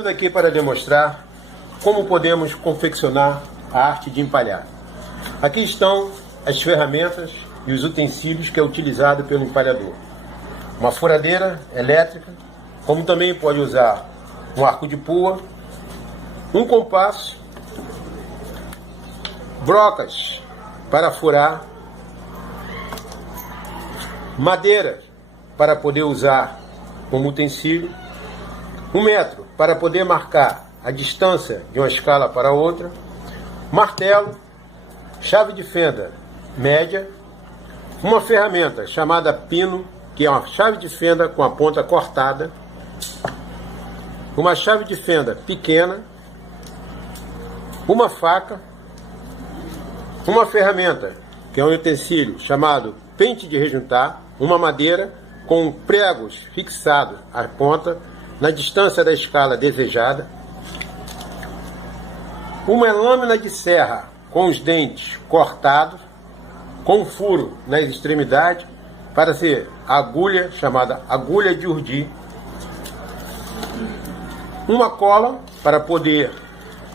Estamos aqui para demonstrar como podemos confeccionar a arte de empalhar. Aqui estão as ferramentas e os utensílios que é utilizado pelo empalhador. Uma furadeira elétrica, como também pode usar um arco de pua, um compasso, brocas para furar, madeira para poder usar como utensílio, 1 metro para poder marcar a distância de uma escala para outra, martelo, chave de fenda média, uma ferramenta chamada pino, que é uma chave de fenda com a ponta cortada, uma chave de fenda pequena, uma faca, uma ferramenta que é um utensílio chamado pente de rejuntar, uma madeira com pregos fixados à ponta na distância da escala desejada, uma lâmina de serra com os dentes cortados, com furo nas extremidades, para ser agulha, chamada agulha de urdir, uma cola para poder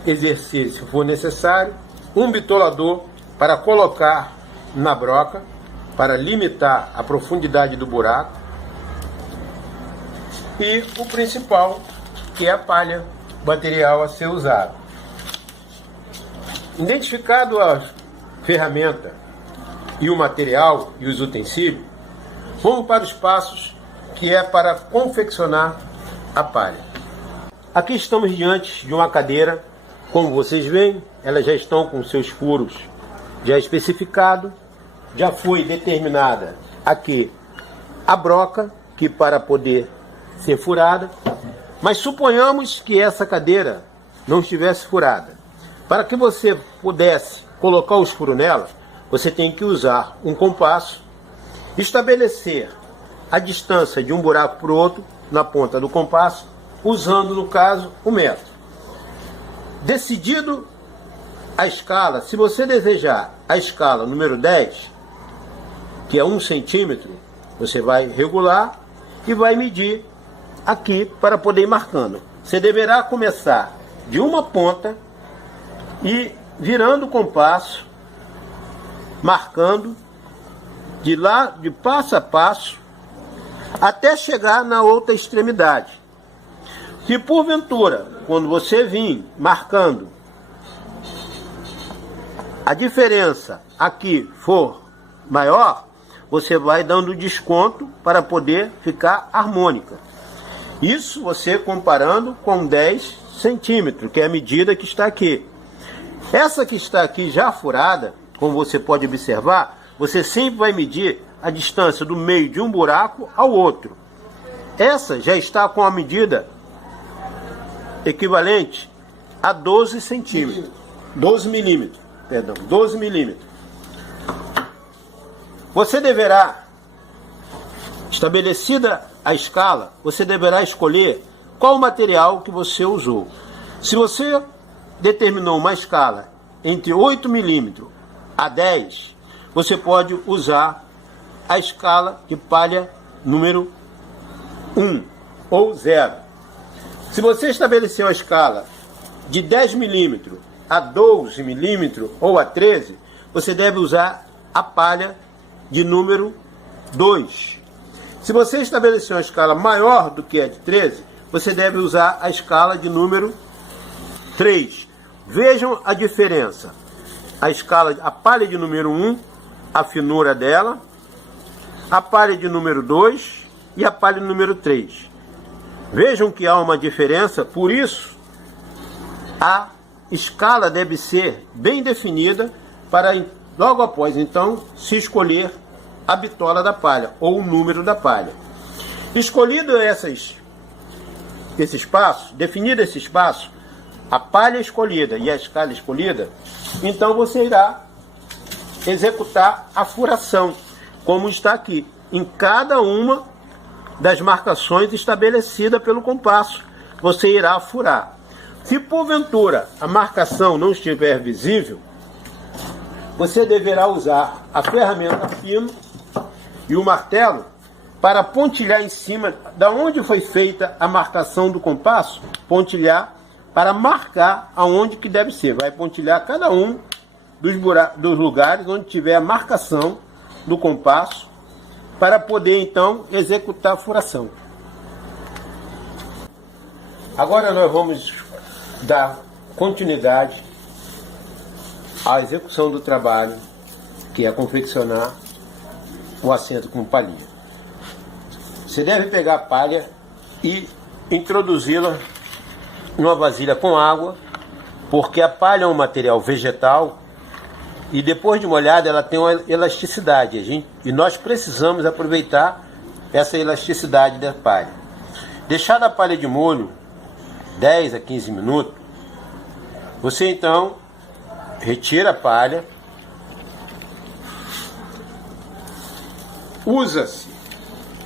exercer se for necessário, um bitolador para colocar na broca, para limitar a profundidade do buraco, e o principal, que é a palha, material a ser usado. Identificado a ferramenta e o material e os utensílios, vamos para os passos que é para confeccionar a palha. Aqui estamos diante de uma cadeira, como vocês veem, elas já estão com seus furos já especificados, já foi determinada aqui a broca, que para poder ser furada, mas suponhamos que essa cadeira não estivesse furada. Para que você pudesse colocar os furos nela, você tem que usar um compasso, estabelecer a distância de um buraco para o outro na ponta do compasso, usando, no caso, 1 metro. Decidido a escala, se você desejar a escala número 10, que é 1 centímetro, você vai regular e vai medir aqui para poder ir marcando. Você deverá começar de uma ponta e virando o compasso, marcando de passo a passo até chegar na outra extremidade. Se porventura, quando você vir marcando, a diferença aqui for maior, você vai dando desconto para poder ficar harmônica. Isso você comparando com 10 centímetros, que é a medida que está aqui. Essa que está aqui já furada, como você pode observar, você sempre vai medir a distância do meio de um buraco ao outro. Essa já está com a medida equivalente a 12 centímetros. 12 milímetros, perdão, 12 milímetros. Você deverá, estabelecida a escala, você deverá escolher qual material que você usou. Se você determinou uma escala entre 8 milímetros a 10, você pode usar a escala de palha número 1 ou 0. Se você estabeleceu a escala de 10 milímetros a 12 milímetros ou a 13, você deve usar a palha de número 2. Se você estabeleceu uma escala maior do que a de 13, você deve usar a escala de número 3. Vejam a diferença. A palha de número 1, a finura dela, a palha de número 2 e a palha de número 3. Vejam que há uma diferença, por isso a escala deve ser bem definida para logo após então se escolher a bitola da palha ou o número da palha. Escolhido esse espaço, definido esse espaço, a palha escolhida e a escala escolhida, então você irá executar a furação, como está aqui, em cada uma das marcações estabelecidas pelo compasso, você irá furar. Se porventura a marcação não estiver visível, você deverá usar a ferramenta pino e o martelo para pontilhar em cima, da onde foi feita a marcação do compasso, pontilhar para marcar aonde que deve ser. Vai pontilhar cada um dos lugares onde tiver a marcação do compasso, para poder então executar a furação. Agora nós vamos dar continuidade à execução do trabalho, que é confeccionar o assento com palha. Você deve pegar a palha e introduzi-la numa vasilha com água, porque a palha é um material vegetal e depois de molhada ela tem uma elasticidade, e nós precisamos aproveitar essa elasticidade da palha. Deixar a palha de molho 10 a 15 minutos, você então retira a palha, usa-se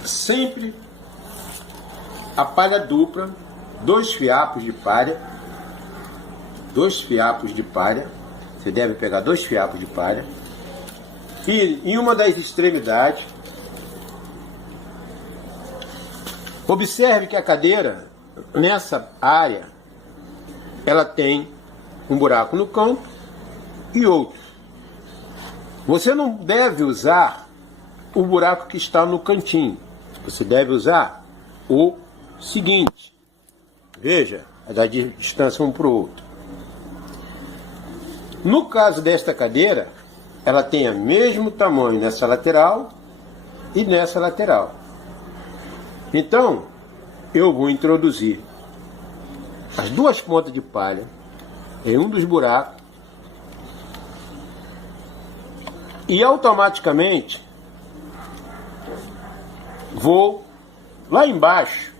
sempre a palha dupla, 2 fiapos de palha, você deve pegar 2 fiapos de palha, e em uma das extremidades, observe que a cadeira, nessa área, ela tem um buraco no canto e outro. Você não deve usar o buraco que está no cantinho, você deve usar o seguinte, veja, a distância um para o outro. No caso desta cadeira, ela tem o mesmo tamanho nessa lateral e nessa lateral. Então, eu vou introduzir as 2 pontas de palha em um dos buracos e automaticamente vou lá embaixo,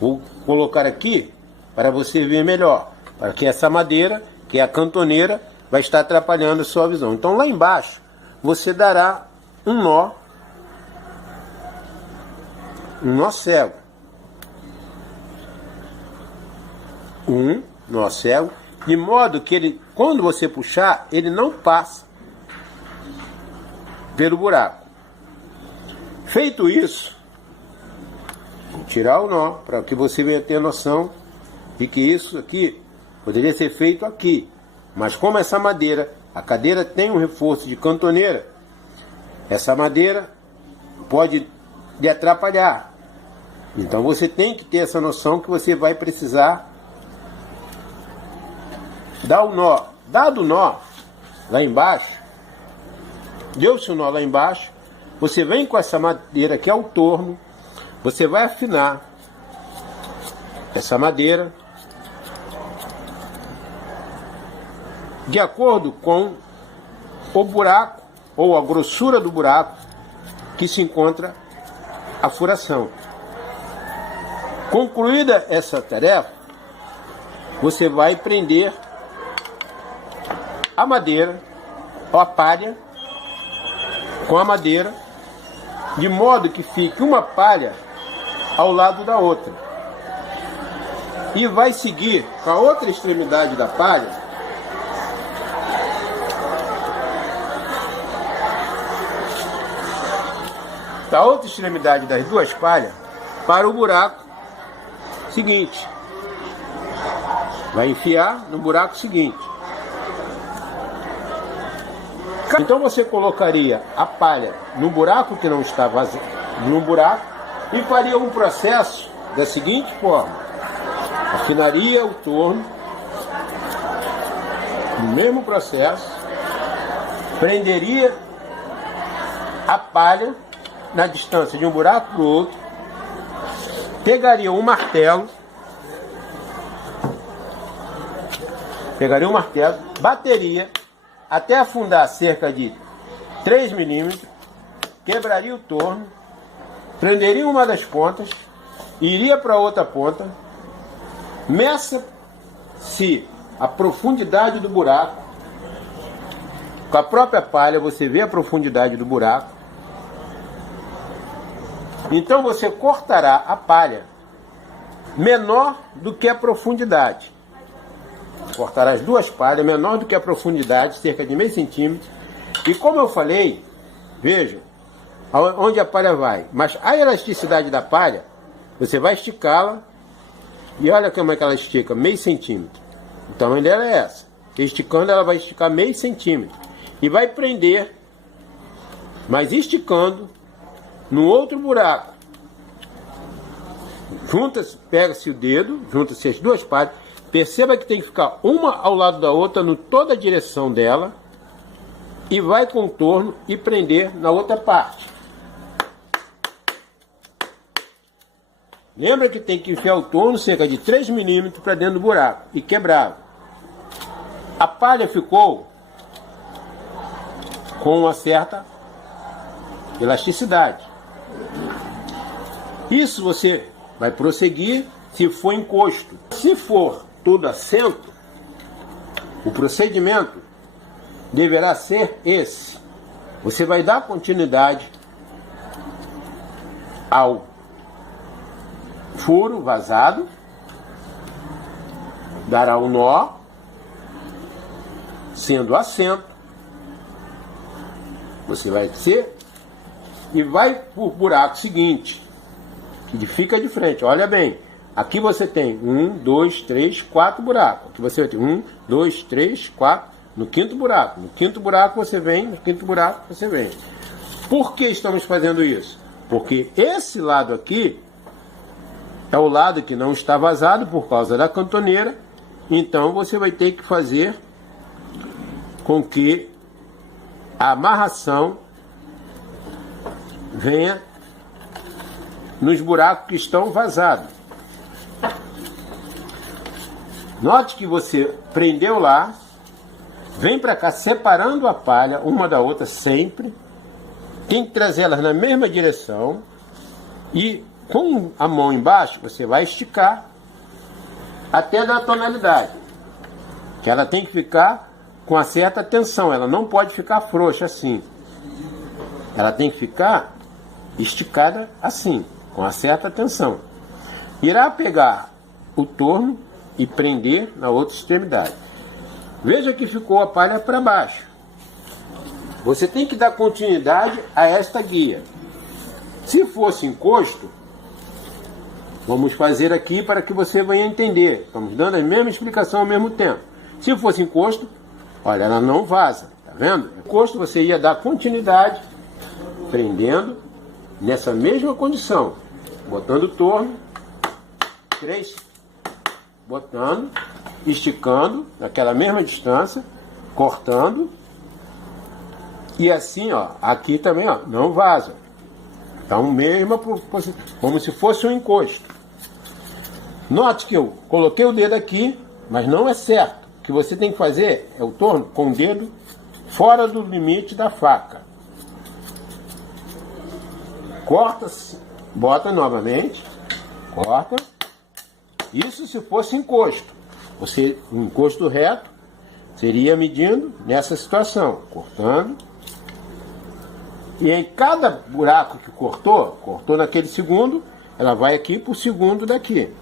vou colocar aqui para você ver melhor, para que essa madeira, que é a cantoneira, vai estar atrapalhando a sua visão. Então lá embaixo você dará um nó cego, um nó cego, de modo que ele, quando você puxar, ele não passa pelo buraco. Feito isso, vou tirar o nó para que você venha ter noção de que isso aqui poderia ser feito aqui, mas como essa madeira, a cadeira tem um reforço de cantoneira, essa madeira pode lhe atrapalhar. Então você tem que ter essa noção que você vai precisar dar o nó. Dado o nó lá embaixo, deu-se o nó lá embaixo, você vem com essa madeira que é o torno, você vai afinar essa madeira de acordo com o buraco ou a grossura do buraco que se encontra a furação. Concluída essa tarefa, você vai prender a madeira ou a palha com a madeira, de modo que fique uma palha ao lado da outra. E vai seguir com a outra extremidade da palha da outra extremidade das 2 palhas para o buraco seguinte. Vai enfiar no buraco seguinte. Então você colocaria a palha no buraco que não está vazio, no buraco, e faria um processo da seguinte forma: afinaria o torno, no mesmo processo, prenderia a palha na distância de um buraco para o outro, pegaria um martelo, bateria até afundar cerca de 3 milímetros, quebraria o torno, prenderia uma das pontas, iria para outra ponta, meça-se a profundidade do buraco, com a própria palha você vê a profundidade do buraco, então você cortará a palha menor do que a profundidade. Cortará as 2 palhas menor do que a profundidade, cerca de meio centímetro. E como eu falei, vejam, onde a palha vai. Mas a elasticidade da palha, você vai esticá-la e olha como é que ela estica, meio centímetro. O tamanho dela é essa. Esticando, ela vai esticar meio centímetro e vai prender, mas esticando no outro buraco. Junta-se, pega-se o dedo, junta-se as duas palhas. Perceba que tem que ficar uma ao lado da outra, em toda a direção dela, e vai com o torno e prender na outra parte. Lembra que tem que enfiar o torno cerca de 3 milímetros para dentro do buraco e quebrar. A palha ficou com uma certa elasticidade. Isso você vai prosseguir se for encosto. Se for todo assento, o procedimento deverá ser esse. Você vai dar continuidade ao furo vazado, dará um nó, sendo assento, você vai ser e vai para o buraco seguinte, que fica de frente. Olha bem, aqui você tem 1, 2, 3, 4 buracos. Aqui você vai ter 1, 2, 3, 4. No quinto buraco. No quinto buraco você vem, no quinto buraco você vem. Por que estamos fazendo isso? Porque esse lado aqui é o lado que não está vazado por causa da cantoneira. Então você vai ter que fazer com que a amarração venha nos buracos que estão vazados. Note que você prendeu lá, vem para cá separando a palha uma da outra sempre, tem que trazer elas na mesma direção e com a mão embaixo você vai esticar até dar a tonalidade, que ela tem que ficar com uma certa tensão, ela não pode ficar frouxa assim, ela tem que ficar esticada assim, com uma certa tensão. Irá pegar o torno e prender na outra extremidade. Veja que ficou a palha para baixo. Você tem que dar continuidade a esta guia. Se fosse encosto, vamos fazer aqui para que você venha entender. Estamos dando a mesma explicação ao mesmo tempo. Se fosse encosto, olha, ela não vaza, tá vendo? Encosto você ia dar continuidade, prendendo nessa mesma condição, botando o torno, 3, botando, esticando naquela mesma distância, cortando, e assim, ó, aqui também, ó, não vaza. Então, mesma como se fosse um encosto. Note que eu coloquei o dedo aqui, mas não é certo. O que você tem que fazer é o torno com o dedo fora do limite da faca. Corta, bota novamente, corta. Isso se fosse encosto. Você, um encosto reto, seria medindo nessa situação, cortando. E em cada buraco que cortou naquele segundo, ela vai aqui para o segundo daqui.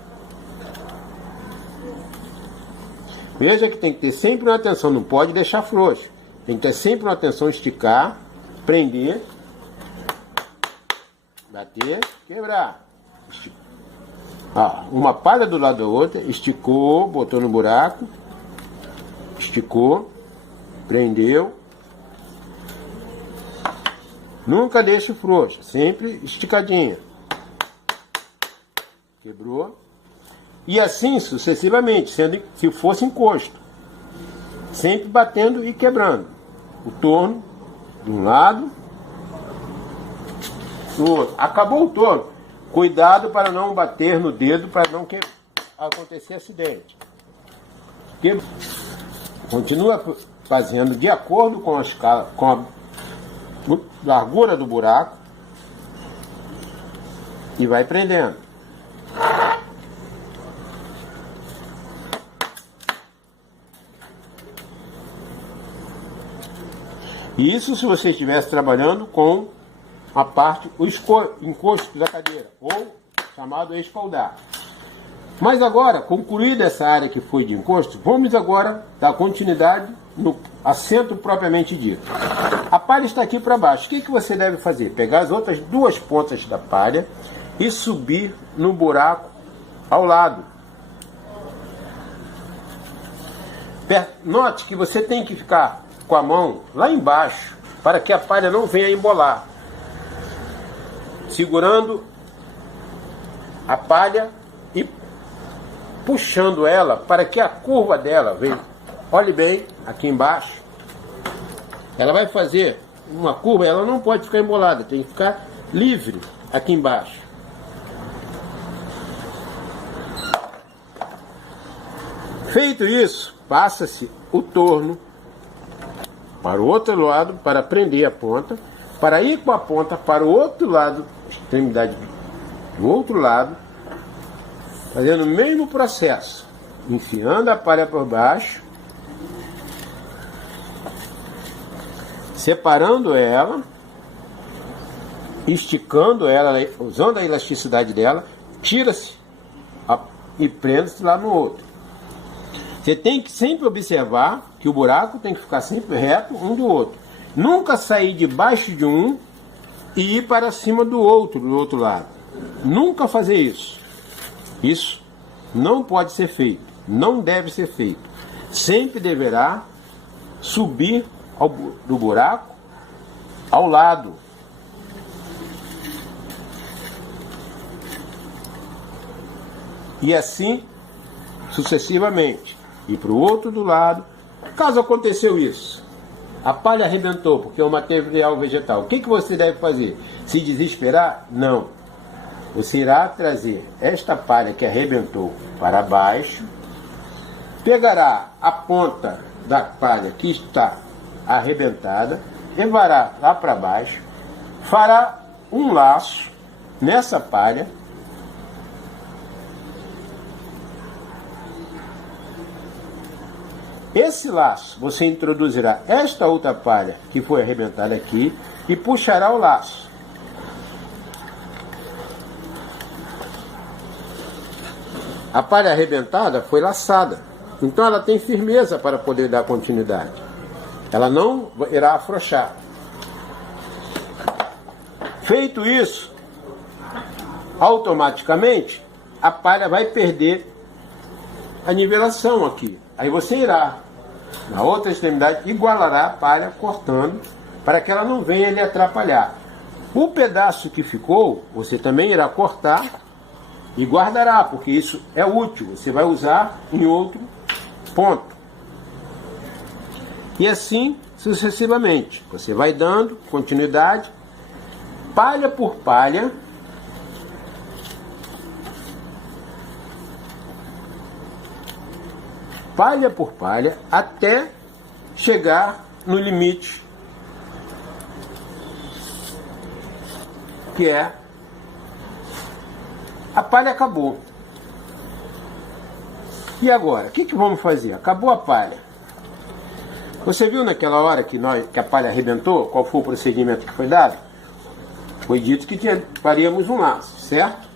Veja que tem que ter sempre uma atenção, não pode deixar frouxo. Tem que ter sempre uma atenção, esticar, prender, bater, quebrar. Uma palha do lado da outra, esticou, botou no buraco, esticou, prendeu. Nunca deixe frouxa, sempre esticadinha. Quebrou. E assim sucessivamente, sendo se fosse encosto. Sempre batendo e quebrando. O torno de um lado, do outro. Acabou o torno. Cuidado para não bater no dedo, para não acontecer acidente. Continua fazendo de acordo com a escala, com a largura do buraco e vai prendendo. E isso se você estivesse trabalhando com a parte, o encosto da cadeira, ou chamado espaldar. Mas agora, concluída essa área que foi de encosto, vamos agora dar continuidade no assento propriamente dito. A palha está aqui para baixo. O que você deve fazer? Pegar as outras duas pontas da palha e subir no buraco ao lado. Note que você tem que ficar com a mão lá embaixo para que a palha não venha embolar. Segurando a palha e puxando ela para que a curva dela venha. Olhe bem, aqui embaixo. Ela vai fazer uma curva, ela não pode ficar embolada, tem que ficar livre aqui embaixo. Feito isso, passa-se o torno para o outro lado, para prender a ponta, para ir com a ponta para o outro lado, extremidade do outro lado, fazendo o mesmo processo, enfiando a palha por baixo, separando ela, esticando ela, usando a elasticidade dela, tira-se e prende-se lá no outro. Você tem que sempre observar que o buraco tem que ficar sempre reto um do outro. Nunca sair debaixo de um e ir para cima do outro lado. Nunca fazer isso. Isso não pode ser feito, não deve ser feito. Sempre deverá subir do buraco ao lado. E assim sucessivamente. E para o outro do lado. Caso aconteceu isso, a palha arrebentou porque é um material vegetal, o que você deve fazer? Se desesperar? Não. Você irá trazer esta palha que arrebentou para baixo, pegará a ponta da palha que está arrebentada, levará lá para baixo, fará um laço nessa palha, esse laço você introduzirá esta outra palha que foi arrebentada aqui e puxará o laço. A palha arrebentada foi laçada, então ela tem firmeza para poder dar continuidade. Ela não irá afrouxar. Feito isso, automaticamente a palha vai perder a nivelação aqui. Aí você irá, na outra extremidade, igualará a palha cortando para que ela não venha lhe atrapalhar. O pedaço que ficou, você também irá cortar e guardará, porque isso é útil. Você vai usar em outro ponto. E assim sucessivamente. Você vai dando continuidade, palha por palha, palha por palha, até chegar no limite, que é a palha acabou. E agora, o que vamos fazer? Acabou a palha. Você viu naquela hora que a palha arrebentou, qual foi o procedimento que foi dado? Foi dito que faríamos um laço, certo?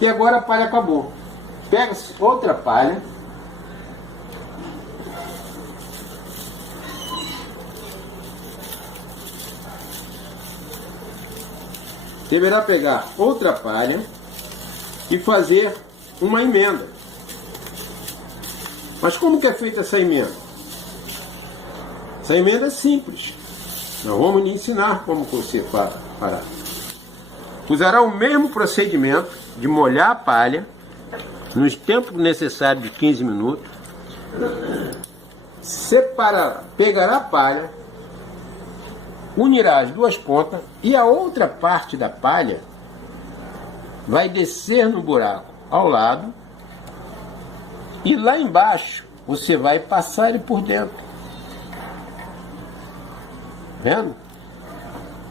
E agora a palha acabou. Pega-se outra palha, deverá pegar outra palha e fazer uma emenda. Mas como que é feita essa emenda? Essa emenda é simples. Nós vamos lhe ensinar como você fará. Usará o mesmo procedimento de molhar a palha nos tempos necessários de 15 minutos. Separará, pegará a palha, unirá as duas pontas e a outra parte da palha vai descer no buraco ao lado e lá embaixo você vai passar ele por dentro. Vendo?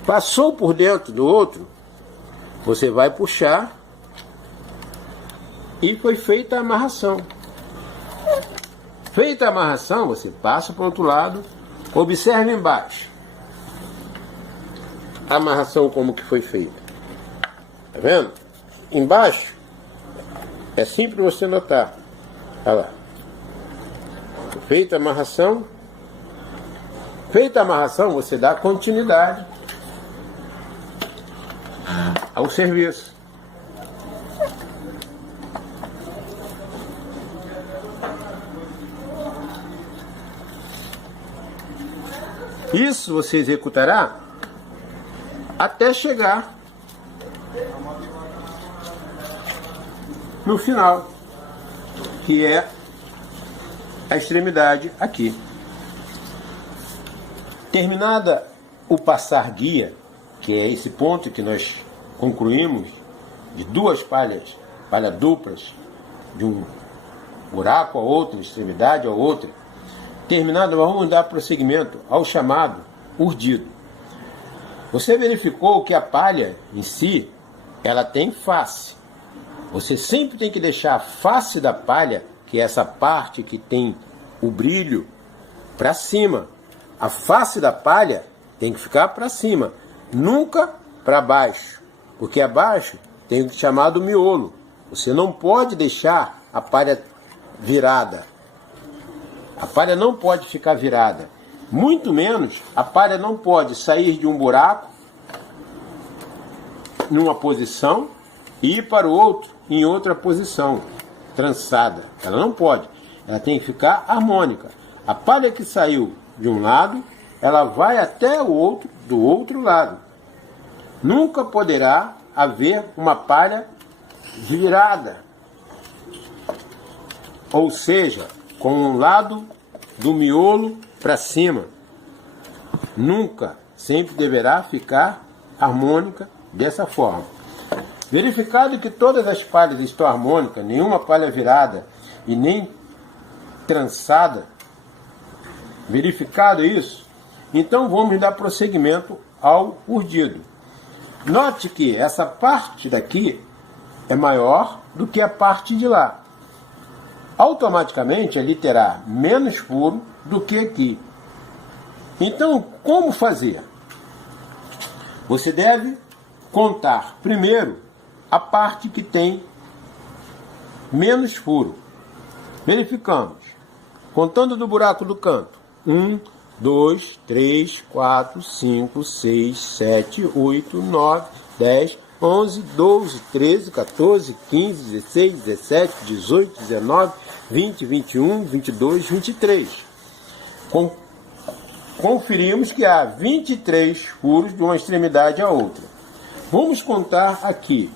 Passou por dentro do outro, você vai puxar e foi feita a amarração. Feita a amarração, você passa para o outro lado, observe embaixo a amarração como que foi feita. Tá vendo? Embaixo é simples você notar. Olha lá. Feita a amarração, Feita a amarração, você dá continuidade ao serviço. Isso você executará até chegar no final, que é a extremidade aqui. Terminada o passar guia, que é esse ponto que nós concluímos, de duas palhas duplas, de um buraco a outro, extremidade a outra, terminado, vamos dar prosseguimento ao chamado urdido. Você verificou que a palha em si, ela tem face. Você sempre tem que deixar a face da palha, que é essa parte que tem o brilho, para cima. A face da palha tem que ficar para cima, nunca para baixo, porque abaixo tem o chamado miolo. Você não pode deixar a palha virada. A palha não pode ficar virada. Muito menos a palha não pode sair de um buraco numa posição e ir para o outro em outra posição, trançada. Ela não pode. Ela tem que ficar harmônica. A palha que saiu de um lado, ela vai até o outro, do outro lado. Nunca poderá haver uma palha virada. Ou seja, com um lado do miolo para cima. Nunca, sempre deverá ficar harmônica dessa forma. Verificado que todas as palhas estão harmônicas, nenhuma palha virada e nem trançada, verificado isso, então vamos dar prosseguimento ao urdido. Note que essa parte daqui é maior do que a parte de lá. Automaticamente ele terá menos furo do que aqui. Então, como fazer? Você deve contar primeiro a parte que tem menos furo. Verificamos. Contando do buraco do canto. 1, 2, 3, 4, 5, 6, 7, 8, 9, 10, 11, 12, 13, 14, 15, 16, 17, 18, 19, 20, 21, 22, 23. Conferimos que há 23 furos de uma extremidade à outra. Vamos contar aqui.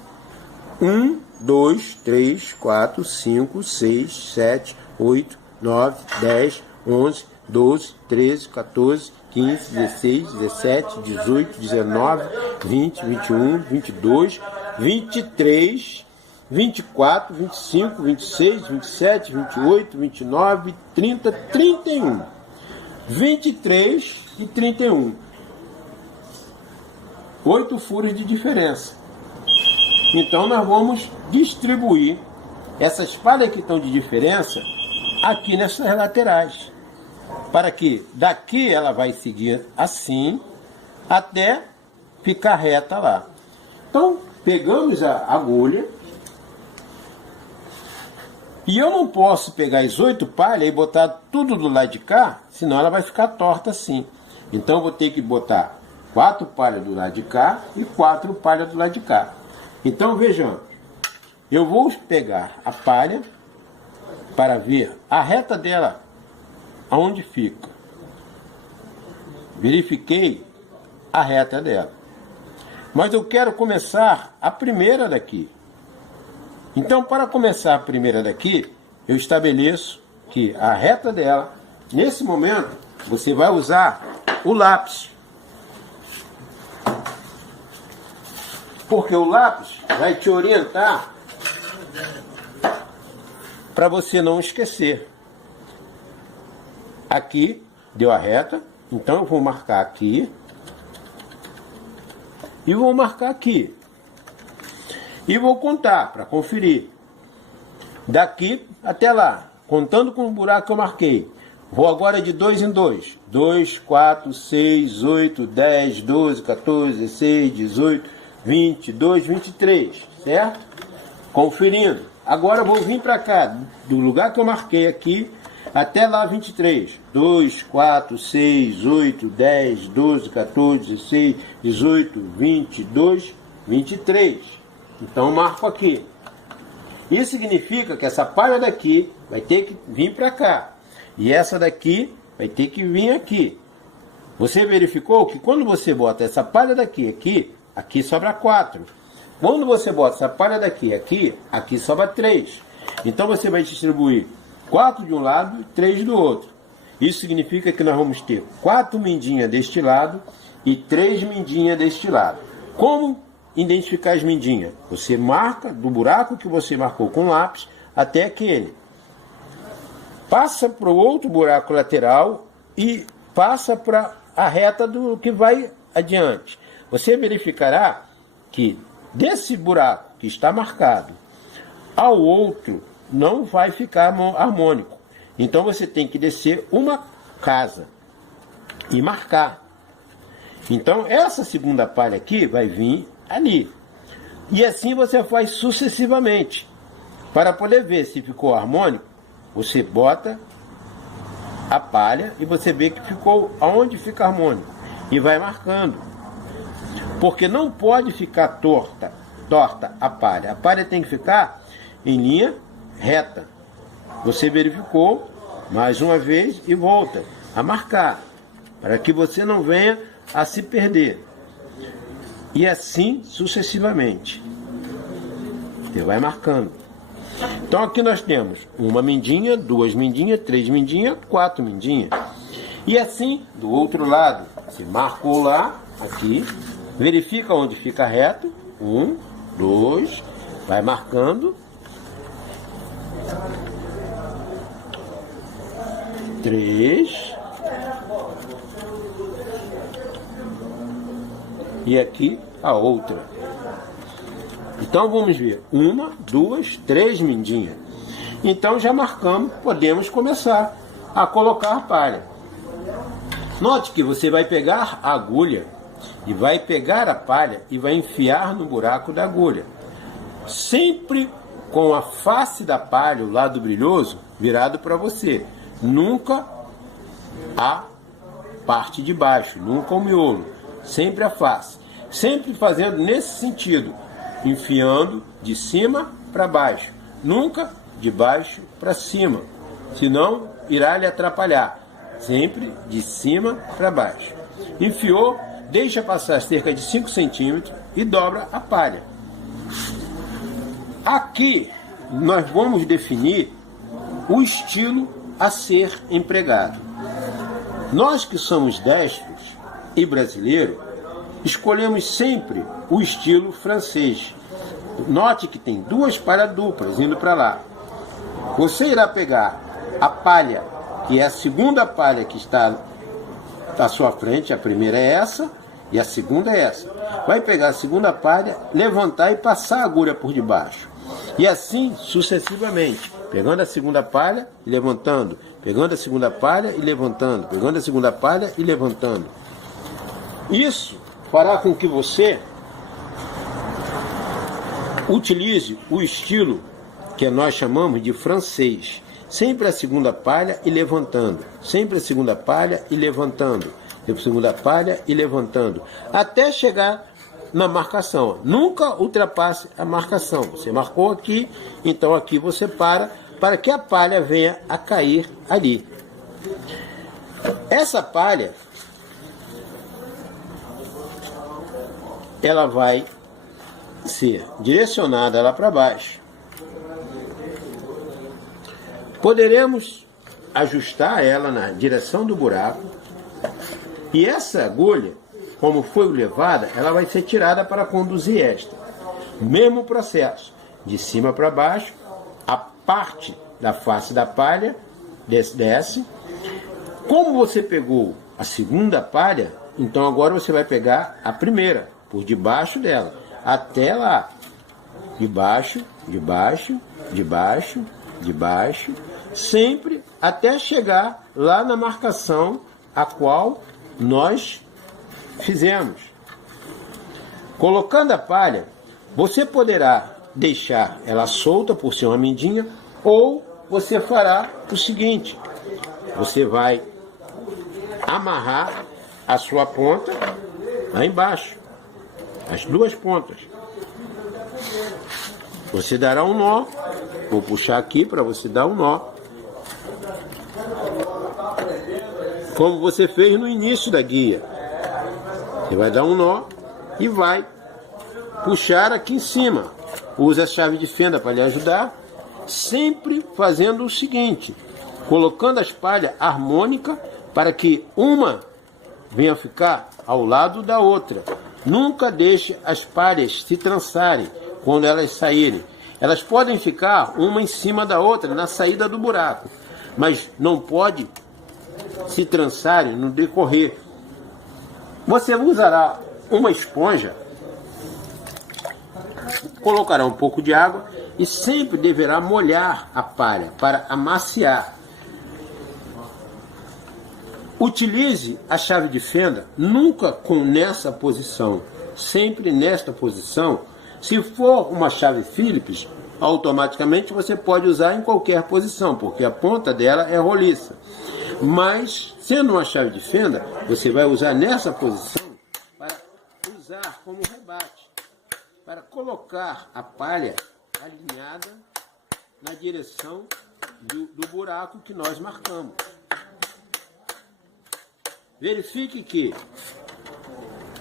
1, 2, 3, 4, 5, 6, 7, 8, 9, 10, 11, 12, 13, 14, 15, 16, 17, 18, 19, 20, 21, 22, 23, 24, 25, 26, 27, 28, 29, 30, 31. 23 e 31. 8 furos de diferença. Então nós vamos distribuir essas palhas que estão de diferença aqui nessas laterais. Para que daqui ela vai seguir assim até ficar reta lá. Então pegamos a agulha. E eu não posso pegar as 8 palhas e botar tudo do lado de cá, senão ela vai ficar torta assim. Então eu vou ter que botar 4 palhas do lado de cá e 4 palhas do lado de cá. Então vejam, eu vou pegar a palha para ver a reta dela, aonde fica. Verifiquei a reta dela. Mas eu quero começar a primeira daqui. Então, para começar a primeira daqui, eu estabeleço que a reta dela, nesse momento, você vai usar o lápis. Porque o lápis vai te orientar para você não esquecer. Aqui deu a reta, então eu vou marcar aqui e vou marcar aqui. E vou contar para conferir. Daqui até lá, contando com o buraco que eu marquei. Vou agora de 2 em 2. 2, 4, 6, 8, 10, 12, 14, 16, 18, 22, 23. Certo? Conferindo. Agora eu vou vir para cá, do lugar que eu marquei aqui, até lá 23. 2, 4, 6, 8, 10, 12, 14, 16, 18, 22, 23. Então marco aqui. Isso significa que essa palha daqui vai ter que vir para cá. E essa daqui vai ter que vir aqui. Você verificou que quando você bota essa palha daqui aqui, aqui sobra 4. Quando você bota essa palha daqui aqui, aqui sobra 3. Então você vai distribuir 4 de um lado e 3 do outro. Isso significa que nós vamos ter 4 mindinhas deste lado e 3 mindinhas deste lado. Como identificar as mindinhas? Você marca do buraco que você marcou com lápis até aquele. Passa para o outro buraco lateral e passa para a reta do que vai adiante. Você verificará que desse buraco que está marcado ao outro não vai ficar harmônico. Então você tem que descer uma casa e marcar. Então essa segunda palha aqui vai vir ali. E assim você faz sucessivamente. Para poder ver se ficou harmônico, você bota a palha e você vê que ficou aonde fica harmônico. E vai marcando. Porque não pode ficar torta a palha. A palha tem que ficar em linha reta. Você verificou mais uma vez e volta a marcar. Para que você não venha a se perder. E assim sucessivamente. Você vai marcando. Então aqui nós temos uma mindinha, 2 mindinhas, 3 mindinhas, 4 mindinhas. E assim, do outro lado, você marcou lá, aqui, verifica onde fica reto. 1, 2, vai marcando. 3. E aqui a outra. Então vamos ver, 1, 2, 3 mindinhas. Então já marcamos, podemos começar a colocar a palha. Note que você vai pegar a agulha e vai pegar a palha e vai enfiar no buraco da agulha. Sempre com a face da palha, o lado brilhoso, virado para você. Nunca a parte de baixo, nunca o miolo. Sempre a face. Sempre fazendo nesse sentido. Enfiando de cima para baixo, nunca de baixo para cima, senão irá lhe atrapalhar, sempre de cima para baixo. Enfiou, deixa passar cerca de 5 centímetros e dobra a palha. Aqui nós vamos definir o estilo a ser empregado. Nós que somos destros e brasileiros, escolhemos sempre o estilo francês. Note que tem 2 palhas duplas indo para lá. Você irá pegar a palha, que é a segunda palha que está à sua frente, a primeira é essa e a segunda é essa. Vai pegar a segunda palha, levantar e passar a agulha por debaixo. E assim sucessivamente, pegando a segunda palha e levantando, pegando a segunda palha e levantando, pegando a segunda palha e levantando. Isso fará com que você utilize o estilo que nós chamamos de francês. Sempre a segunda palha e levantando. Sempre a segunda palha e levantando. A segunda palha e levantando. Até chegar na marcação. Nunca ultrapasse a marcação. Você marcou aqui, então aqui você para que a palha venha a cair ali. Essa palha, ela vai ser direcionada lá para baixo. Poderemos ajustar ela na direção do buraco e essa agulha, como foi levada, ela vai ser tirada para conduzir esta. Mesmo processo, de cima para baixo, a parte da face da palha desce. Como você pegou a segunda palha, então agora você vai pegar a primeira, por debaixo dela, até lá, de baixo, de baixo, de baixo, de baixo, sempre até chegar lá na marcação a qual nós fizemos. Colocando a palha, você poderá deixar ela solta por ser uma mindinha, ou você fará o seguinte: você vai amarrar a sua ponta lá embaixo, as duas pontas. Você dará um nó, vou puxar aqui para você dar um nó, como você fez no início da guia. Você vai dar um nó e vai puxar aqui em cima. Usa a chave de fenda para lhe ajudar, sempre fazendo o seguinte, colocando as palhas harmônicas para que uma venha ficar ao lado da outra. Nunca deixe as palhas se trançarem quando elas saírem. Elas podem ficar uma em cima da outra na saída do buraco, mas não pode se trançarem no decorrer. Você usará uma esponja, colocará um pouco de água e sempre deverá molhar a palha para amaciar. Utilize a chave de fenda nunca nessa posição, sempre nesta posição. Se for uma chave Phillips, automaticamente você pode usar em qualquer posição, porque a ponta dela é roliça. Mas, sendo uma chave de fenda, você vai usar nessa posição para usar como rebate, para colocar a palha alinhada na direção do buraco que nós marcamos. Verifique que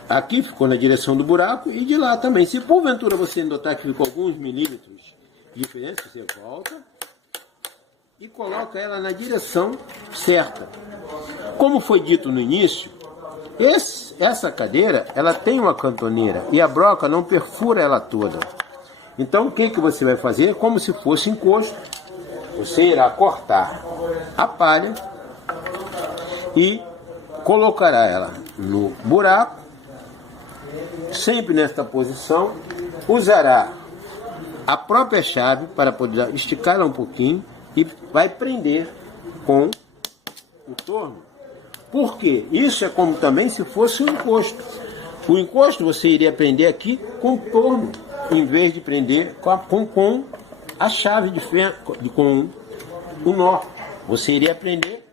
aqui ficou na direção do buraco e de lá também. Se porventura você notar que ficou alguns milímetros diferentes, você volta e coloca ela na direção certa. Como foi dito no início, essa cadeira ela tem uma cantoneira e a broca não perfura ela toda. Então o que você vai fazer? Como se fosse encosto, você irá cortar a palha e colocará ela no buraco, sempre nesta posição. Usará a própria chave para poder esticar ela um pouquinho e vai prender com o torno. Por quê? Isso é como também se fosse um encosto. O encosto você iria prender aqui com o torno, em vez de prender com a chave de fenda, com o nó. Você iria prender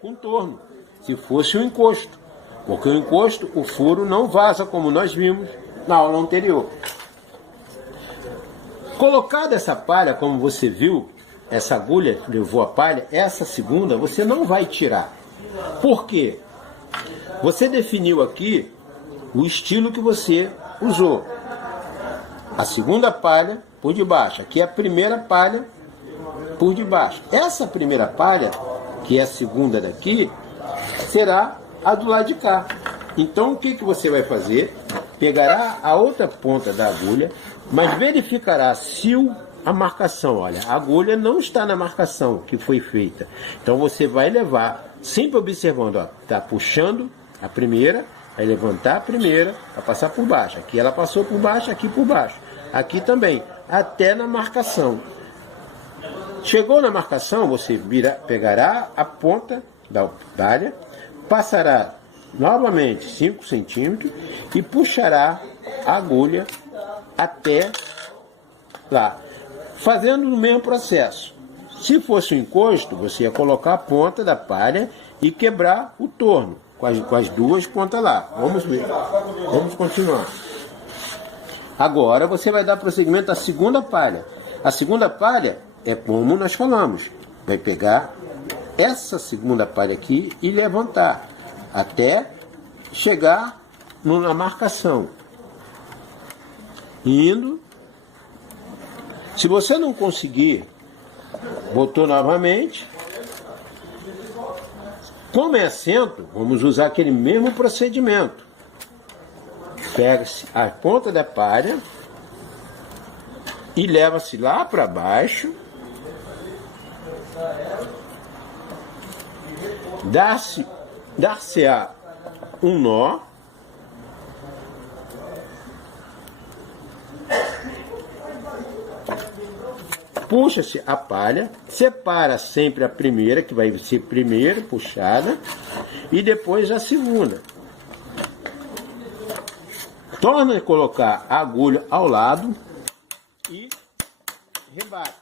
com o torno, se fosse um encosto. Porque o encosto, o furo não vaza, como nós vimos na aula anterior. Colocada essa palha, como você viu, essa agulha levou a palha, essa segunda você não vai tirar. Por quê? Você definiu aqui o estilo que você usou. A segunda palha por debaixo. Aqui é a primeira palha por debaixo. Essa primeira palha, que é a segunda daqui, será a do lado de cá. Então o que você vai fazer? Pegará a outra ponta da agulha, mas verificará se a marcação, olha, a agulha não está na marcação que foi feita. Então você vai levar, sempre observando, ó, tá puxando a primeira, vai levantar a primeira, vai passar por baixo. Aqui ela passou por baixo, aqui por baixo. Aqui também, até na marcação. Chegou na marcação, você pegará a ponta da palha, passará novamente 5 centímetros e puxará a agulha até lá, fazendo o mesmo processo. Se fosse um encosto, você ia colocar a ponta da palha e quebrar o torno com as duas pontas lá. Vamos ver, vamos continuar. Agora você vai dar prosseguimento à segunda palha. A segunda palha é como nós falamos, vai pegar essa segunda palha aqui e levantar até chegar na marcação, indo. Se você não conseguir, botou novamente. Como é assento, vamos usar aquele mesmo procedimento. Pega-se a ponta da palha e leva-se lá para baixo. Dar-se-á um nó. Puxa-se a palha, separa sempre a primeira, que vai ser primeiro puxada, e depois a segunda. Torna a colocar a agulha ao lado e rebate.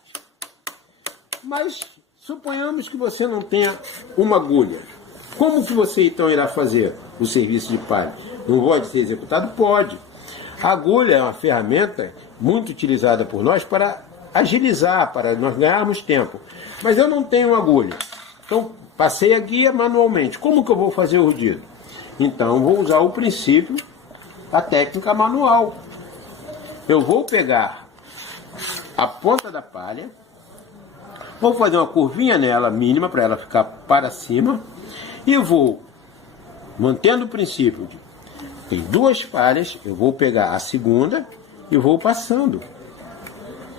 Mas Suponhamos que você não tenha uma agulha. Como que você então irá fazer o serviço de palha? Não pode ser executado? Pode. A agulha é uma ferramenta muito utilizada por nós para agilizar, para nós ganharmos tempo. Mas eu não tenho agulha. Então, passei a guia manualmente. Como que eu vou fazer o urdido? Então, vou usar o princípio da técnica manual. Eu vou pegar a ponta da palha, vou fazer uma curvinha nela mínima para ela ficar para cima e vou, mantendo o princípio de tem duas palhas, eu vou pegar a segunda e vou passando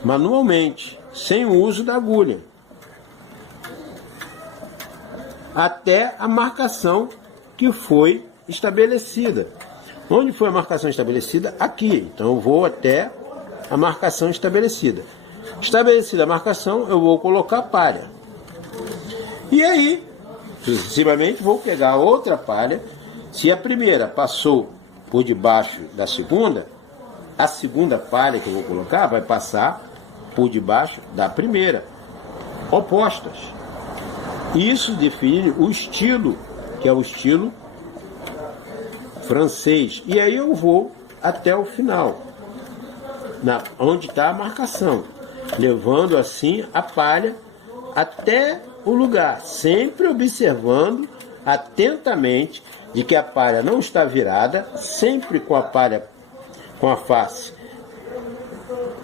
manualmente, sem o uso da agulha, até a marcação que foi estabelecida. Onde foi a marcação estabelecida? Aqui. Então eu vou até a marcação estabelecida. Estabelecida a marcação, eu vou colocar a palha. E aí, sucessivamente, vou pegar outra palha. Se a primeira passou por debaixo da segunda, a segunda palha que eu vou colocar vai passar por debaixo da primeira. Opostas. Isso define o estilo, que é o estilo francês. E aí eu vou até o final, onde está a marcação, levando assim a palha até o lugar, sempre observando atentamente de que a palha não está virada, sempre com a palha com a face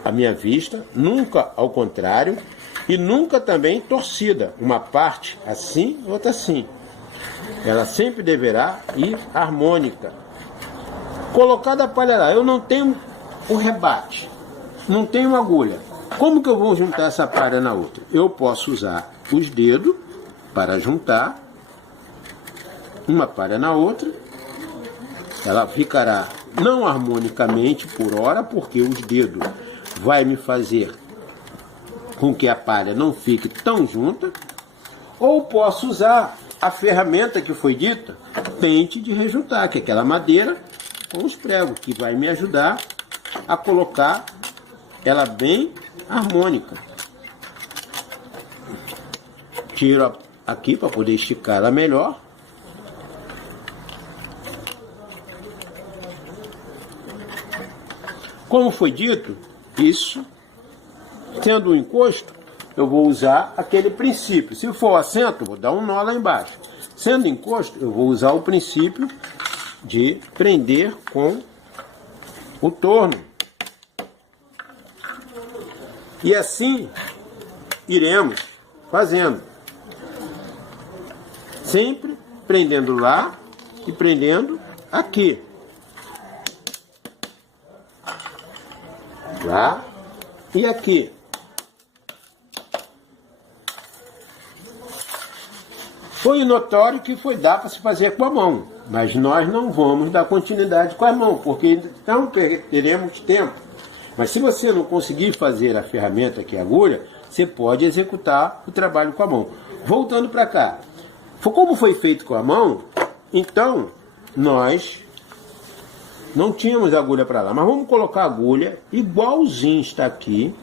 à minha vista, nunca ao contrário, e nunca também torcida, uma parte assim, outra assim. Ela sempre deverá ir harmônica. Colocada a palha lá, eu não tenho o rebate, não tenho agulha. Como que eu vou juntar essa palha na outra? Eu posso usar os dedos para juntar uma palha na outra. Ela ficará não harmonicamente por hora, porque os dedos vai me fazer com que a palha não fique tão junta. Ou posso usar a ferramenta que foi dita, pente de rejuntar, que é aquela madeira com os pregos, que vai me ajudar a colocar ela bem harmônica. Tiro aqui para poder esticar ela melhor. Como foi dito, isso, tendo um encosto, eu vou usar aquele princípio. Se for assento, vou dar um nó lá embaixo. Sendo encosto, eu vou usar o princípio de prender com o torno. E assim iremos fazendo. Sempre prendendo lá e prendendo aqui. Lá e aqui. Foi notório que dá para se fazer com a mão, mas nós não vamos dar continuidade com a mão, porque então teremos tempo. Mas se você não conseguir fazer a ferramenta que é a agulha, você pode executar o trabalho com a mão. Voltando para cá, como foi feito com a mão, então nós não tínhamos agulha para lá, mas vamos colocar a agulha igualzinho está aqui,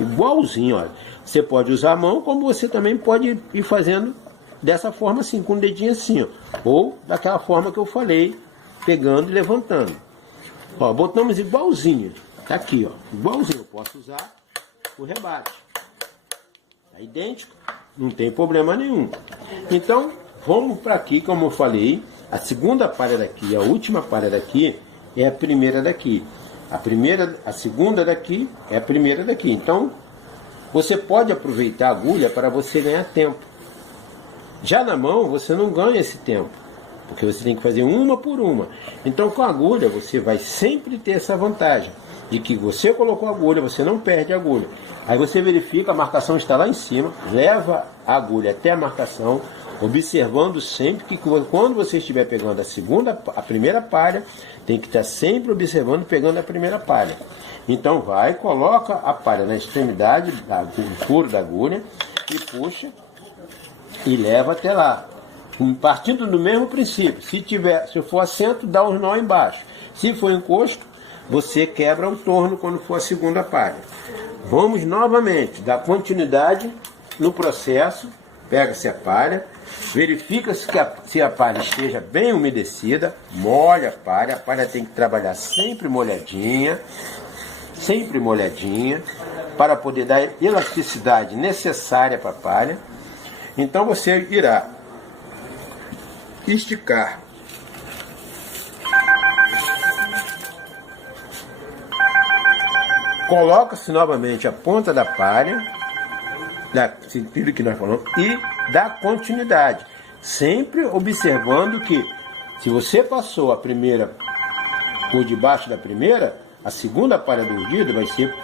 igualzinho, olha. Você pode usar a mão, como você também pode ir fazendo dessa forma assim, com o dedinho assim, ó, ou daquela forma que eu falei, pegando e levantando. Ó, botamos igualzinho, tá aqui, ó, igualzinho. Eu posso usar o rebate, tá idêntico, não tem problema nenhum. Então, vamos para aqui, como eu falei, a segunda palha daqui, a última palha daqui é a primeira daqui. A segunda daqui é a primeira daqui. Então, você pode aproveitar a agulha para você ganhar tempo. Já na mão, você não ganha esse tempo, porque você tem que fazer uma por uma. Então, com a agulha, você vai sempre ter essa vantagem, de que você colocou a agulha, você não perde a agulha. Aí você verifica, a marcação está lá em cima, leva a agulha até a marcação, observando sempre que quando você estiver pegando a primeira palha, tem que estar sempre observando, pegando a primeira palha. Então coloca a palha na extremidade do furo da agulha e puxa e leva até lá. Partindo do mesmo princípio, se for assento, dá os nó embaixo. Se for encosto, você quebra o torno quando for a segunda palha. Vamos novamente dar continuidade no processo, pega-se a palha, verifica-se se a palha esteja bem umedecida, molha a palha tem que trabalhar sempre molhadinha, para poder dar a elasticidade necessária para a palha. Então você irá esticar coloca-se novamente a ponta da palha, sentido que nós falamos, e dá continuidade, sempre observando que se você passou a primeira por debaixo da primeira, a segunda palha do urdido vai ser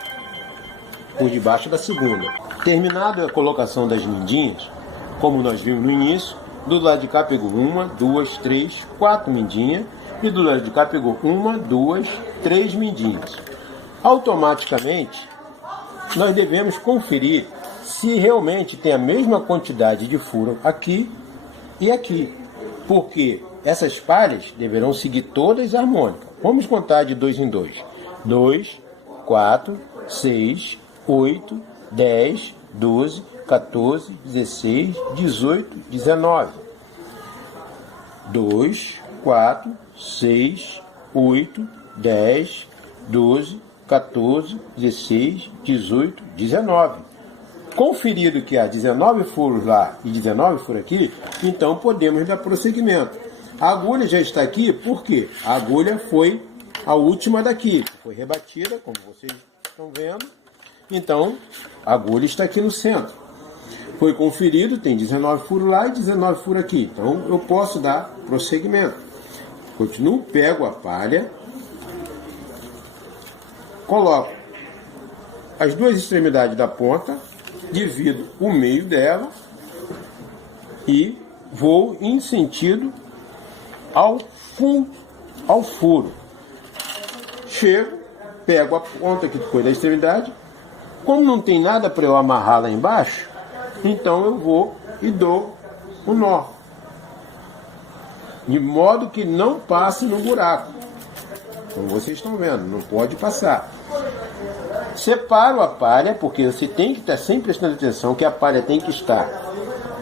por debaixo da segunda. Terminada a colocação das mindinhas, como nós vimos no início, do lado de cá pegou 1, 2, 3, 4 mindinhas, e do lado de cá pegou 1, 2, 3 mindinhas. Automaticamente, nós devemos conferir se realmente tem a mesma quantidade de furo aqui e aqui, porque essas palhas deverão seguir todas harmônicas. Vamos contar de 2 em 2. 2, 4, 6, 8, 10, 12, 14, 16, 18, 19. 2, 4, 6, 8, 10, 12, 14, 16, 18, 19. Conferido que há 19 furos lá e 19 furos aqui, então podemos dar prosseguimento. A agulha já está aqui, por quê? A agulha foi a última daqui, foi rebatida, como vocês estão vendo. Então, a agulha está aqui no centro. Foi conferido, tem 19 furos lá e 19 furos aqui. Então, eu posso dar prosseguimento. Continuo, pego a palha, coloco as duas extremidades da ponta, divido o meio dela e vou em sentido ao furo. Chego, pego a ponta que foi da extremidade. Como não tem nada para eu amarrar lá embaixo, então eu vou e dou o nó, de modo que não passe no buraco. Como vocês estão vendo, não pode passar. Separo a palha, porque você tem que estar sempre prestando atenção que a palha tem que estar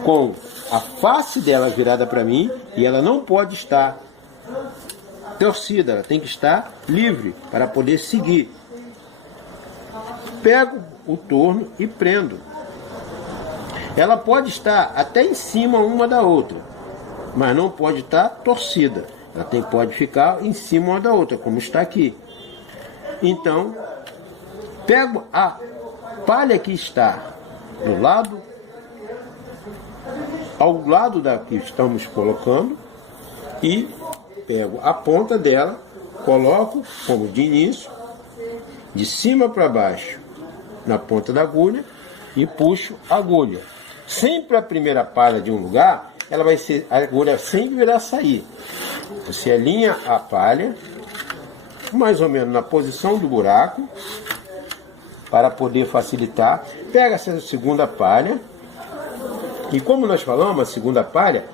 com a face dela virada para mim e ela não pode estar torcida, ela tem que estar livre para poder seguir. Pego o torno e prendo. Ela pode estar até em cima uma da outra, mas não pode estar torcida. Ela pode ficar em cima uma da outra, como está aqui. Então, pego a palha que está do lado, ao lado da que estamos colocando, e pego a ponta dela, coloco como de início, de cima para baixo, na ponta da agulha, e puxo a agulha. Sempre a primeira palha de um lugar, ela vai ser, a agulha sempre irá sair. Você alinha a palha, mais ou menos na posição do buraco, para poder facilitar. Pega essa segunda palha, e como nós falamos, a segunda palha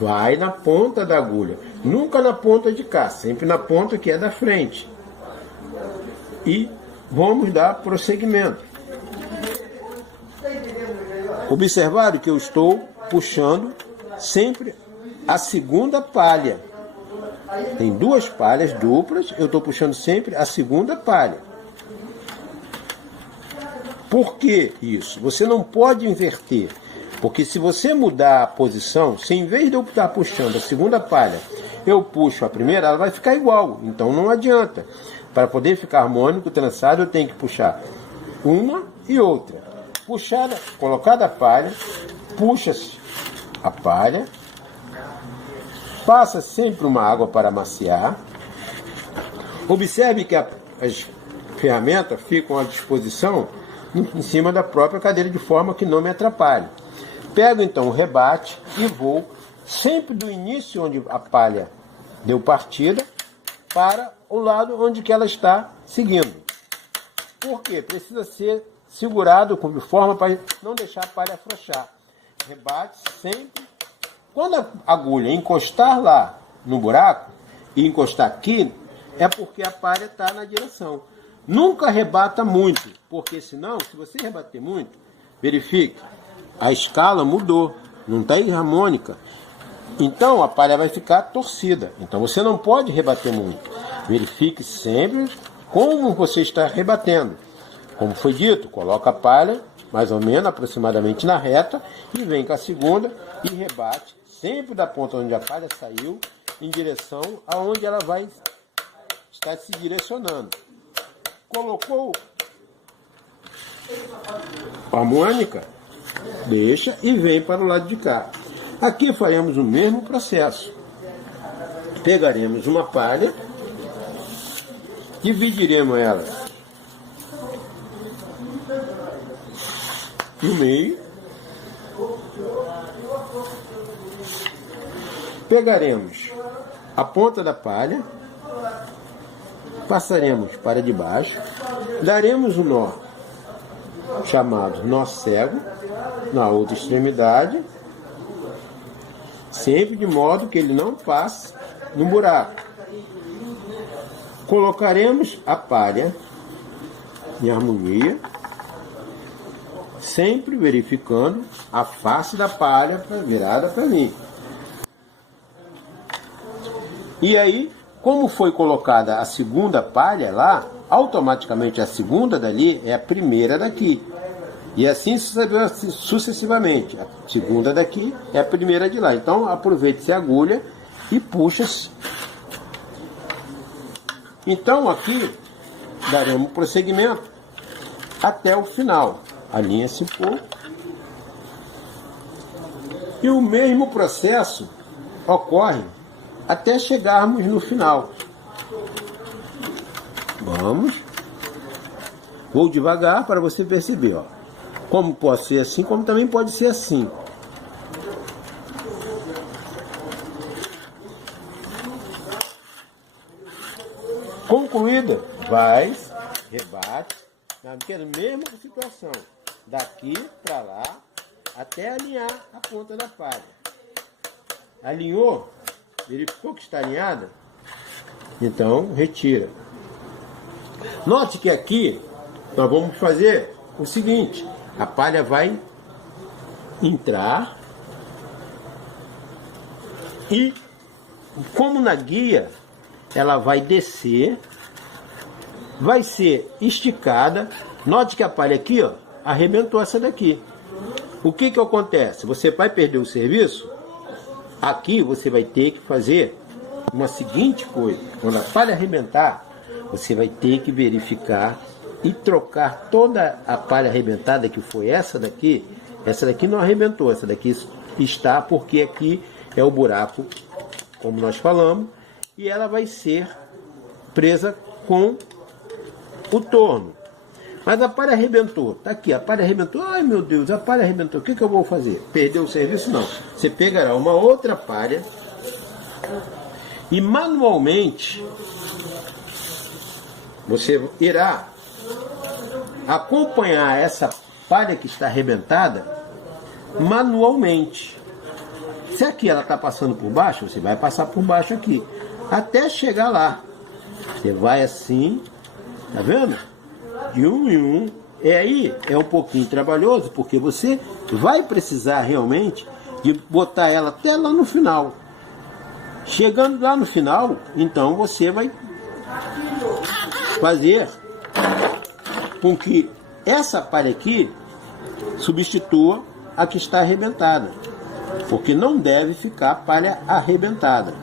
vai na ponta da agulha, nunca na ponta de cá, sempre na ponta que é da frente. E vamos dar prosseguimento. Observaram que eu estou puxando sempre a segunda palha. Tem duas palhas duplas, eu estou puxando sempre a segunda palha. Por que isso? Você não pode inverter, porque se você mudar a posição, se em vez de eu estar puxando a segunda palha, eu puxo a primeira, ela vai ficar igual, então não adianta. Para poder ficar harmônico, trançado, eu tenho que puxar uma e outra. Puxada, colocada a palha, puxa-se a palha, passa sempre uma água para amaciar. Observe que as ferramentas ficam à disposição em cima da própria cadeira, de forma que não me atrapalhe. Pego então o rebate e vou sempre do início onde a palha deu partida para o lado onde que ela está seguindo. Por quê? Precisa ser segurado de forma para não deixar a palha afrouxar. Rebate sempre. Quando a agulha encostar lá no buraco e encostar aqui, é porque a palha está na direção. Nunca rebata muito, porque senão, se você rebater muito, verifique, a escala mudou, não está harmônica. Então a palha vai ficar torcida. Então você não pode rebater muito. Verifique sempre como você está rebatendo. Como foi dito, coloca a palha mais ou menos aproximadamente na reta e vem com a segunda e rebate sempre da ponta onde a palha saiu em direção aonde ela vai estar se direcionando. Colocou a harmônica, deixa e vem para o lado de cá. Aqui faremos o mesmo processo. Pegaremos uma palha, dividiremos ela no meio, pegaremos a ponta da palha, passaremos para debaixo, daremos um nó chamado nó cego na outra extremidade, sempre de modo que ele não passe no buraco. Colocaremos a palha em harmonia, sempre verificando a face da palha virada para mim. E aí, como foi colocada a segunda palha lá, automaticamente a segunda dali é a primeira daqui. E assim sucessivamente. A segunda daqui é a primeira de lá. Então aproveite-se a agulha e puxa-se. Então aqui daremos prosseguimento até o final. Alinha-se um pouco. E o mesmo processo ocorre até chegarmos no final. Vamos. Vou devagar para você perceber, ó. Como pode ser assim, como também pode ser assim. Concluída, vai, rebate, na mesma situação. Daqui para lá, até alinhar a ponta da palha. Alinhou? Verificou que está alinhada? Então, retira. Note que aqui nós vamos fazer o seguinte: a palha vai entrar e, como na guia, ela vai descer, vai ser esticada. Note que a palha aqui, ó, arrebentou essa daqui. O que que acontece? Você vai perder o serviço? Aqui você vai ter que fazer uma seguinte coisa: quando a palha arrebentar, você vai ter que verificar e trocar toda a palha arrebentada, que foi essa daqui. Essa daqui não arrebentou, essa daqui está porque aqui é o buraco, como nós falamos, e ela vai ser presa com o torno. Mas a palha arrebentou, tá aqui, a palha arrebentou, ai meu Deus, a palha arrebentou, o que que eu vou fazer? Perdeu o serviço? Não. Você pegará uma outra palha e manualmente você irá acompanhar essa palha que está arrebentada manualmente. Se aqui ela está passando por baixo, você vai passar por baixo aqui, até chegar lá. Você vai assim, tá vendo? De um em um. E aí é um pouquinho trabalhoso, porque você vai precisar realmente de botar ela até lá no final. Chegando lá no final, então você vai fazer com que essa palha aqui substitua a que está arrebentada, porque não deve ficar palha arrebentada.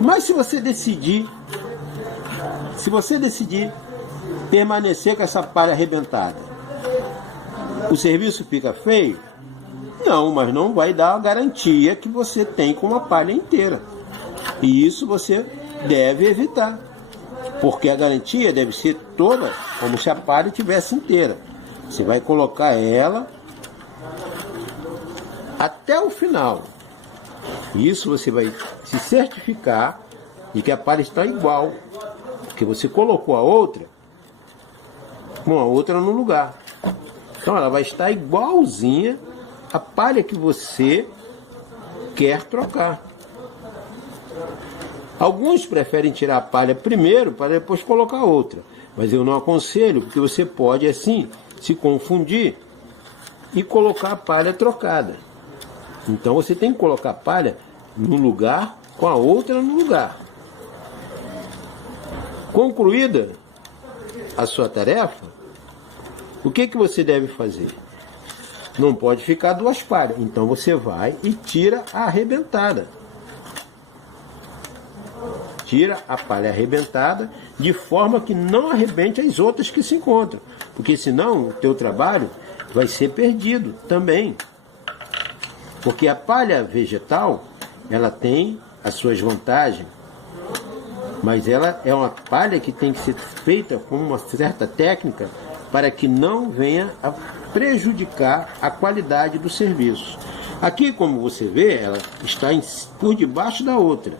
Mas se você decidir permanecer com essa palha arrebentada, o serviço fica feio? Não, mas não vai dar a garantia que você tem com uma palha inteira. E isso você deve evitar, porque a garantia deve ser toda como se a palha estivesse inteira. Você vai colocar ela até o final. Isso você vai se certificar de que a palha está igual, porque você colocou a outra com a outra no lugar. Então ela vai estar igualzinha a palha que você quer trocar. Alguns preferem tirar a palha primeiro para depois colocar outra, mas eu não aconselho, porque você pode assim se confundir e colocar a palha trocada. Então você tem que colocar a palha no lugar com a outra no lugar. Concluída a sua tarefa, o que você deve fazer? Não pode ficar duas palhas. Então você vai e tira a arrebentada. Tira a palha arrebentada de forma que não arrebente as outras que se encontram. Porque senão o teu trabalho vai ser perdido também. Porque a palha vegetal, ela tem as suas vantagens, mas ela é uma palha que tem que ser feita com uma certa técnica para que não venha a prejudicar a qualidade do serviço. Aqui, como você vê, ela está por debaixo da outra.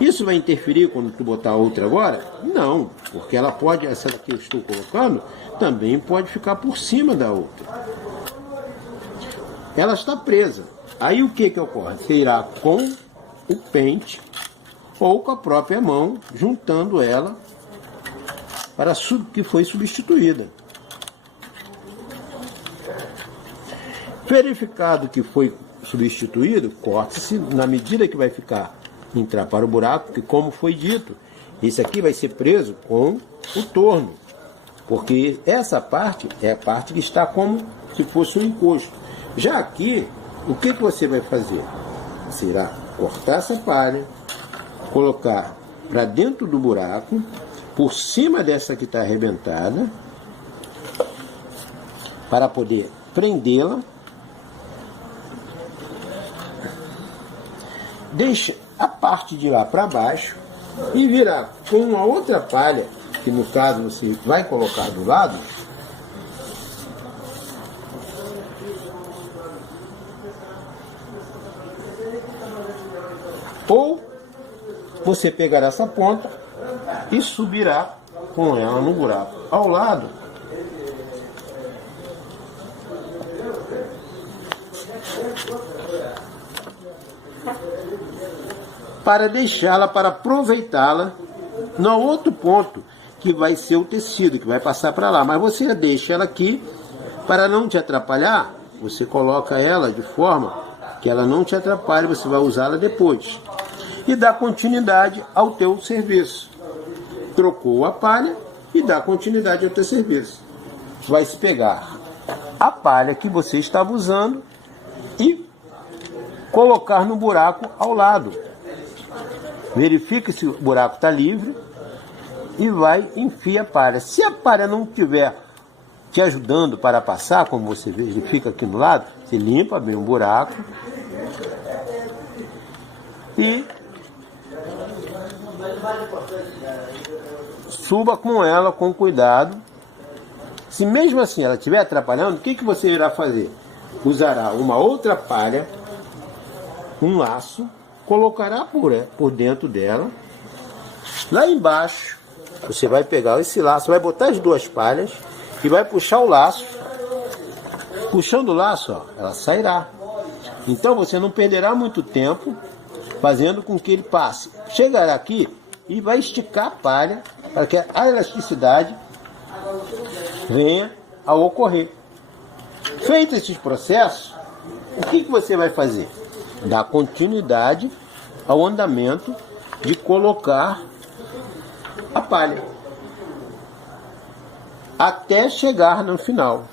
Isso vai interferir quando tu botar a outra agora? Não, porque ela pode, essa que eu estou colocando, também pode ficar por cima da outra. Ela está presa. Aí o que ocorre? Você irá com o pente ou com a própria mão, juntando ela para que foi substituída. Verificado que foi substituído, corta-se na medida que vai entrar para o buraco, que como foi dito, esse aqui vai ser preso com o torno, porque essa parte é a parte que está como se fosse um encosto. Já aqui, o que você vai fazer? Você irá cortar essa palha, colocar para dentro do buraco, por cima dessa que está arrebentada, para poder prendê-la. Deixa a parte de lá para baixo e virar com uma outra palha, que no caso você vai colocar do lado, ou você pegará essa ponta e subirá com ela no buraco ao lado. Para deixá-la, para aproveitá-la no outro ponto, que vai ser o tecido, que vai passar para lá. Mas você deixa ela aqui, para não te atrapalhar, você coloca ela de forma que ela não te atrapalhe, você vai usá-la depois. E dá continuidade ao teu serviço. Trocou a palha e dá continuidade ao teu serviço. Vai se pegar a palha que você estava usando e colocar no buraco ao lado. Verifica se o buraco está livre e vai enfia a palha. Se a palha não estiver te ajudando para passar, como você verifica aqui no lado, você limpa bem o buraco e suba com ela com cuidado. Se mesmo assim ela estiver atrapalhando, o que você irá fazer? Usará uma outra palha, um laço, colocará por dentro dela. Lá embaixo, você vai pegar esse laço, vai botar as duas palhas e vai puxar o laço. Puxando o laço, ó, ela sairá. Então você não perderá muito tempo fazendo com que ele passe. Chegará aqui e vai esticar a palha para que a elasticidade venha a ocorrer. Feito esses processos, o que você vai fazer? Dar continuidade ao andamento de colocar a palha até chegar no final.